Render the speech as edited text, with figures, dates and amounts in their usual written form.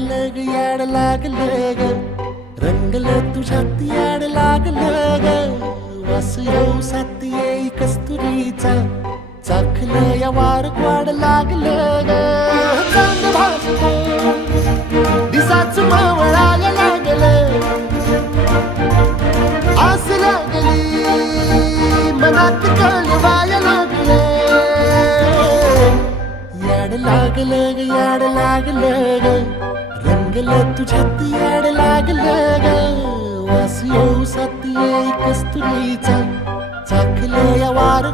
लागलं ग याड लागलं ग रंगलं तुझ्यात याड लागलं ग वास येऊ साथ येई कस्तुरीचा चाखलं या वार वाड लागलं ग चांद भासलं दिसाच मावळायला लागलं आस लागली मनात कळवायला लागलं याड लागलं ग याड लागलं ग रंगलं तुझ्यात याड लागलं ग वास येऊ साथ येई कस्तुरीचा चाखलं या वार